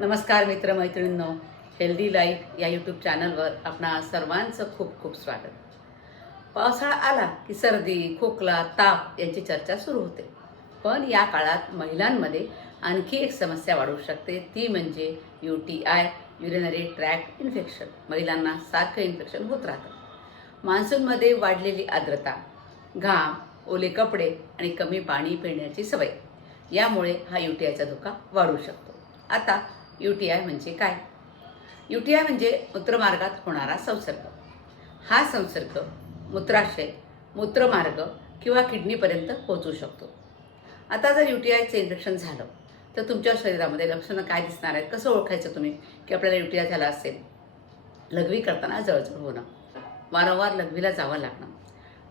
नमस्कार मित्रमैत्रिणींनो, healthy life या YouTube चॅनलवर आपणा सर्वांचं खूप खूप स्वागत. पावसाळा आला की सर्दी, खोकला, ताप यांची चर्चा सुरू होते. पण या काळात महिलांमध्ये आणखी एक समस्या वाढू शकते, ती म्हणजे UTI, युरिनरी ट्रॅक्ट इन्फेक्शन. महिलांना सारखं इन्फेक्शन होत राहतं. मान्सूनमध्ये वाढलेली आर्द्रता, घाम, ओले कपडे आणि कमी पाणी पिण्याची सवय यामुळे हा UTIचा धोका वाढू शकतो. आता UTI म्हणजे काय? UTI म्हणजे मूत्रमार्गात होणारा संसर्ग. हा संसर्ग मूत्राशय, मूत्रमार्ग किंवा किडनीपर्यंत पोहोचू शकतो. आता जर UTIचं इन्फेक्शन झालं तर तुमच्या शरीरामध्ये लक्षणं काय दिसणार आहेत? कसं ओळखायचं तुम्ही की आपल्याला UTI झाला असेल? लघवी करताना जळजळ होणं, वारंवार लघवीला जावं लागणं,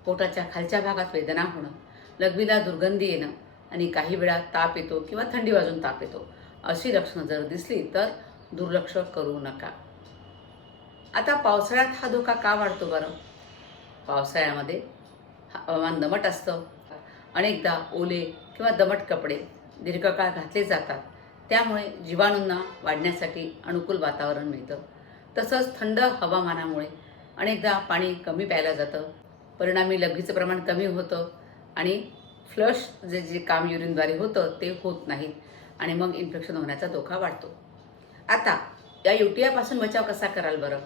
पोटाच्या खालच्या भागात वेदना होणं, लघवीला दुर्गंधी येणं आणि काही वेळा ताप येतो किंवा थंडी वाजून ताप येतो. अशी लक्षणं जर दिसली तर दुर्लक्ष करू नका. आता पावसाळ्यात हा धोका का वाढतो बरं? पावसाळ्यामध्ये हवामान दमट असतं. अनेकदा ओले किंवा दमट कपडे दीर्घकाळ घातले जातात. त्यामुळे जीवाणूंना वाढण्यासाठी अनुकूल वातावरण मिळतं. तसंच थंड हवामानामुळे अनेकदा पाणी कमी प्यायलं जातं. परिणामी लघवीचं प्रमाण कमी होतं आणि फ्लश जे काम युरिनद्वारे होतं ते होत नाहीत आणि मग इन्फेक्शन होण्याचा धोका वाढतो. आता या UTIपासून बचाव कसा कराल बरं?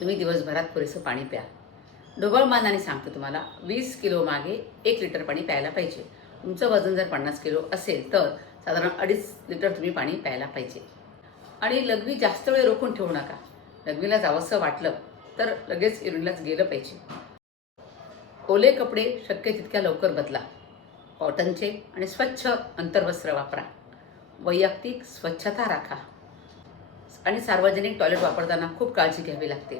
तुम्ही दिवसभरात पुरेसं पाणी प्या. ढोबळ मानाने सांगते तुम्हाला, 20 किलो मागे 1 लिटर पाणी प्यायला पाहिजे. तुमचं वजन जर 50 किलो असेल तर साधारण 2.5 लिटर तुम्ही पाणी प्यायला पाहिजे. आणि लघवी जास्त वेळ रोखून ठेवू नका. लघवीला जावंसं वाटलं तर लगेच युरिनलाच गेलं पाहिजे. ओले कपडे शक्य तितक्या लवकर बदला. कॉटनचे आणि स्वच्छ अंतर्वस्त्र वापरा. वैयक्तिक स्वच्छता राखा आणि सार्वजनिक टॉयलेट वापरताना खूप काळजी घ्यावी लागते.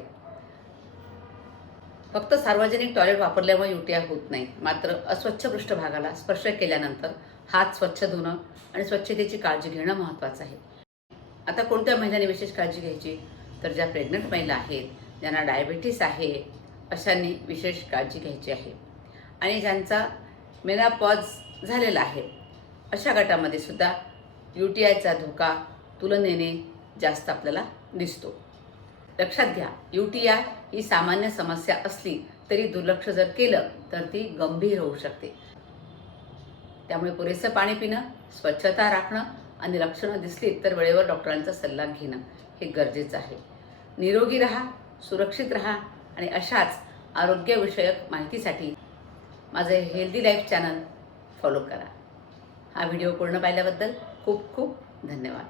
फक्त सार्वजनिक टॉयलेट वापरल्यामुळे UTI होत नाही, मात्र अस्वच्छ पृष्ठभागाला स्पर्श केल्यानंतर हात स्वच्छ धुणं आणि स्वच्छतेची काळजी घेणं महत्त्वाचं आहे. आता कोणत्या महिलांनी विशेष काळजी घ्यायची? तर ज्या प्रेग्नंट महिला आहेत, ज्यांना डायबिटीस आहे, अशांनी विशेष काळजी घ्यायची आहे. आणि ज्यांचा मेनोपॉज झालेला आहे, अशा गटामध्ये सुद्धा UTIचा धोका तुलनेने जास्त आपल्याला दिसतो. लक्षात घ्या, UTI ही सामान्य समस्या असली तरी दुर्लक्ष जर केलं तर ती गंभीर होऊ शकते. त्यामुळे पुरेसं पाणी पिणं, स्वच्छता राखणं आणि लक्षणं दिसली तर वेळेवर डॉक्टरांचा सल्ला घेणं हे गरजेचं आहे. निरोगी राहा, सुरक्षित राहा आणि अशाच आरोग्यविषयक माहितीसाठी माझे हेल्दी लाईफ चॅनल फॉलो करा. हा व्हिडिओ पूर्ण पाहिल्याबद्दल खूप खूप धन्यवाद.